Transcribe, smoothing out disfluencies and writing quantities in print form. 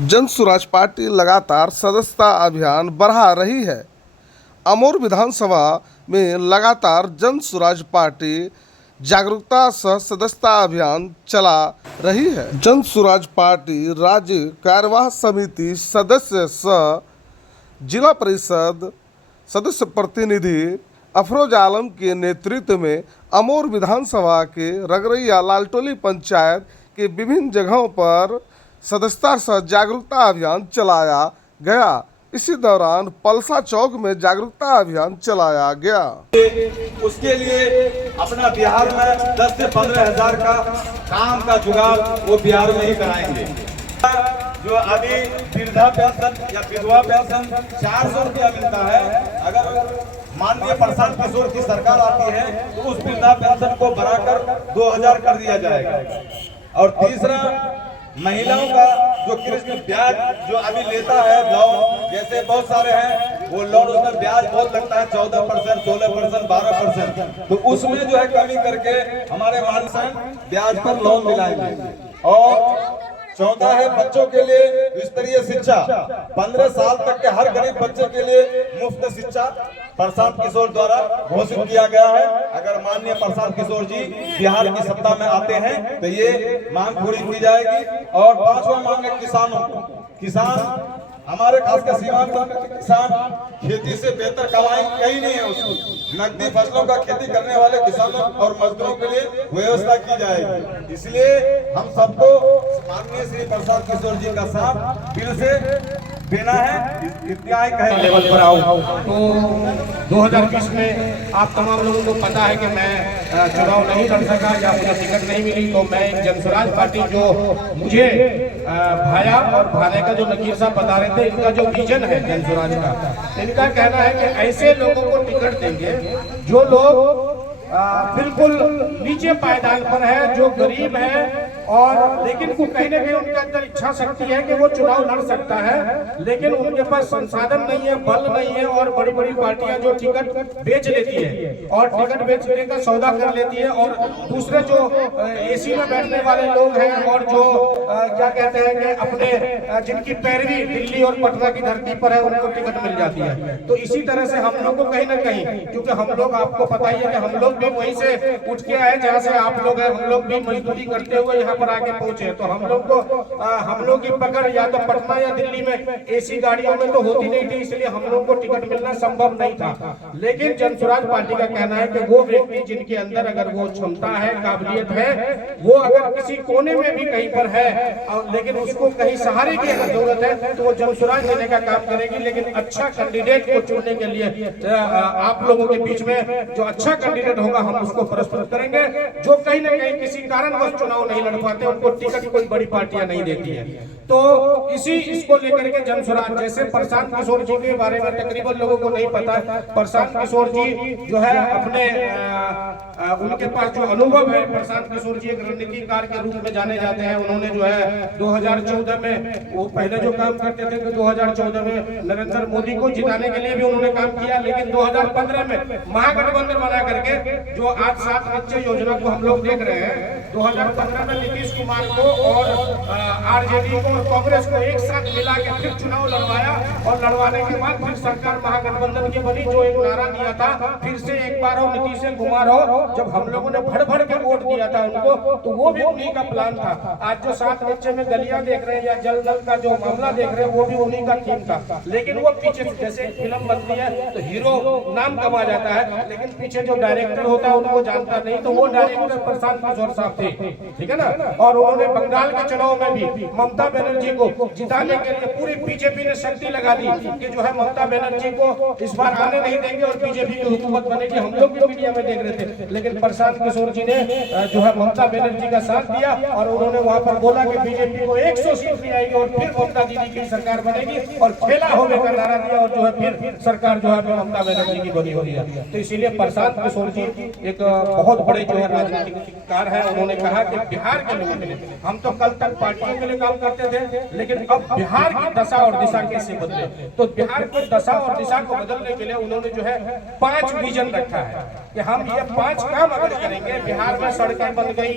जन स्वराज पार्टी लगातार सदस्यता अभियान बढ़ा रही है। अमोर विधानसभा में लगातार जन स्वराज पार्टी जागरूकता सह सदस्यता अभियान चला रही है। जन स्वराज पार्टी राज्य कार्यवाह समिति सदस्य सह जिला परिषद सदस्य प्रतिनिधि अफरोज आलम के नेतृत्व में अमोर विधानसभा के रगरैया लालटोली पंचायत के विभिन्न जगहों पर सदस्यता सह जागरूकता अभियान चलाया गया। इसी दौरान पलसा चौक में जागरूकता अभियान चलाया गया। उसके लिए अपना बिहार में 10 से 15 हजार का काम का जुगाड़ वो बिहार में ही कराएंगे। जो अभी वृद्धा पेंशन या विधवा पेंशन 400 रुपया मिलता है, अगर माननीय प्रशांत किशोर की सरकार आती है तो उस वृद्धा पेंशन को बढ़ाकर 2000 कर दिया जाएगा। और तीसरा, महिलाओं का जो कृष्ण ब्याज जो अभी लेता है लोन, जैसे बहुत सारे हैं वो लोन, उसमें ब्याज बहुत लगता है 14%, 16%, 12%, तो उसमें जो है कमी करके हमारे मानसन ब्याज पर लोन दिलाएंगे। और चौथा है बच्चों के लिए स्तरीय शिक्षा, 15 साल तक के हर गरीब बच्चे के लिए मुफ्त शिक्षा प्रशांत किशोर द्वारा घोषित किया गया है। अगर माननीय प्रशांत किशोर जी बिहार की सत्ता में आते हैं तो ये मांग पूरी की जाएगी। और पांचवा मांग है किसानों को। किसान हमारे खासकर सीमांत किसान खेती से बेहतर कमाई कहीं नहीं है। उसकी नकदी फसलों का खेती करने वाले किसानों और मजदूरों के लिए व्यवस्था की जाएगी। इसलिए हम सबको माननीय श्री प्रशांत किशोर जी का साथ दिल से देना है। इतना ही कहे लेवल पर आऊं तो 2020 में आप तमाम लोगों को पता है कि मैं चुनाव नहीं लड़ सका या मुझे टिकट नहीं मिली, तो मैं जन स्वराज पार्टी जो मुझे भाया और भाने का जो नकीर साहब बता रहे थे, इनका जो विजन है जन स्वराज का, इनका कहना है कि ऐसे लोगों को टिकट देंगे जो लोग बिल्कुल नीचे पायदान पर है, जो गरीब है, और लेकिन वो कहीं ना कहीं उनके अंदर इच्छा शक्ति है कि वो चुनाव लड़ सकता है, लेकिन उनके पास संसाधन नहीं है, बल नहीं है, और बड़ी बड़ी पार्टियां जो टिकट बेच लेती है और टिकट बेचने का सौदा कर लेती है, और दूसरे जो एसी में बैठने वाले लोग हैं और जो क्या कहते हैं कि अपने जिनकी पैरवी दिल्ली और पटना की धरती पर है, उनको टिकट मिल जाती है। तो इसी तरह से हम लोग को कहीं ना कहीं, क्योंकि हम लोग, आपको पता ही है कि हम लोग भी वहीं से उठ के आए जहाँ से आप लोग हैं, हम लोग भी मजदूरी करते हुए यहाँ पर आके पहुंचे, तो हम लोग की पकड़ या तो पटना या दिल्ली में एसी गाड़ियों में तो होती नहीं थी, इसलिए हम लोग को टिकट मिलना संभव नहीं था। लेकिन जन स्वराज पार्टी का कहना है कि वो व्यक्ति जिनके अंदर अगर वो क्षमता है, काबिलियत है, वो अगर किसी कोने में भी कहीं पर है, लेकिन उसको कहीं सहारे की अगर जरूरत है तो वो जन स्वराज देने का काम करेगी। लेकिन अच्छा कैंडिडेट को चुनने के लिए आप लोगों के बीच में जो अच्छा कैंडिडेट होगा हम उसको पुरस्कृत करेंगे। जो कहीं ना कहीं किसी कारणवश चुनाव नहीं लड़ पाते, उनको टिकट कोई बड़ी पार्टियां नहीं देती है। तो इसको लेकर के जन स्वराज, जैसे प्रशांत किशोर जी के बारे में तकरीबन लोगों को नहीं पता है, प्रशांत किशोर जी जो है अपने उनके पास जो अनुभव है, प्रशांत किशोर जी एक रणनीतिकार के रूप में जाने जाते हैं। उन्होंने जो है 2014 में, वो पहले जो काम करते थे कि 2014 में नरेंद्र मोदी को जिताने के लिए भी उन्होंने काम किया, लेकिन 2015 में महागठबंधन बना करके जो आज 7 निश्चय योजना को हम लोग देख रहे हैं, 2015 में नीतीश कुमार को और आरजेडी को और कांग्रेस को एक साथ मिला के फिर चुनाव लड़वाया, और लड़वाने के बाद फिर सरकार महागठबंधन की बनी। जो एक नारा दिया था, फिर से एक बार हो नीतीश कुमार हो, जब हम लोगों ने भर भर के वोट दिया था उनको, तो वो भी उन्हीं का प्लान था। आज जो 7 निश्चय में गलियां देख रहे हैं या जल नल का जो मामला देख रहे हैं, वो भी उन्हीं का थीम था। लेकिन वो पीछे, जैसे फिल्म बनती है तो हीरो नाम कमा जाता है, लेकिन पीछे जो डायरेक्टर होता है उनको जानता नहीं, तो वो डायरेक्टर प्रशांत किशोर साहब थे, ठीक है ना। और उन्होंने बंगाल के चुनाव में भी ममता बनर्जी को जिताने के लिए पूरी बीजेपी ने शक्ति लगा दी कि जो है ममता बनर्जी को इस बार आने नहीं देंगे और बीजेपी की हुकूमत बनेगी। हम लोग भी मीडिया में देख रहे थे, लेकिन प्रशांत किशोर जी ने जो है ममता बनर्जी का साथ दिया, और उन्होंने वहां पर बोला कि बीजेपी को 100 सीट नहीं आएगी और फिर ममता दीदी की सरकार बनेगी, और खेला होने का नारा दिया, और जो है फिर सरकार जो है ममता बनर्जी की बनी हुई है। तो इसीलिए प्रशांत किशोर जी एक बहुत बड़े जो है राजनीतिकार है। उन्होंने कहा कि बिहार के लोगों के लिए, हम तो कल तक पार्टियों के लिए काम करते थे, लेकिन अब बिहार की दशा और दिशा कैसे बदले, तो बिहार की दशा और दिशा को बदलने के लिए उन्होंने जो है 5 विजन रखा है कि हम ये 5 काम अगर करेंगे, बिहार में सड़कें बन गई,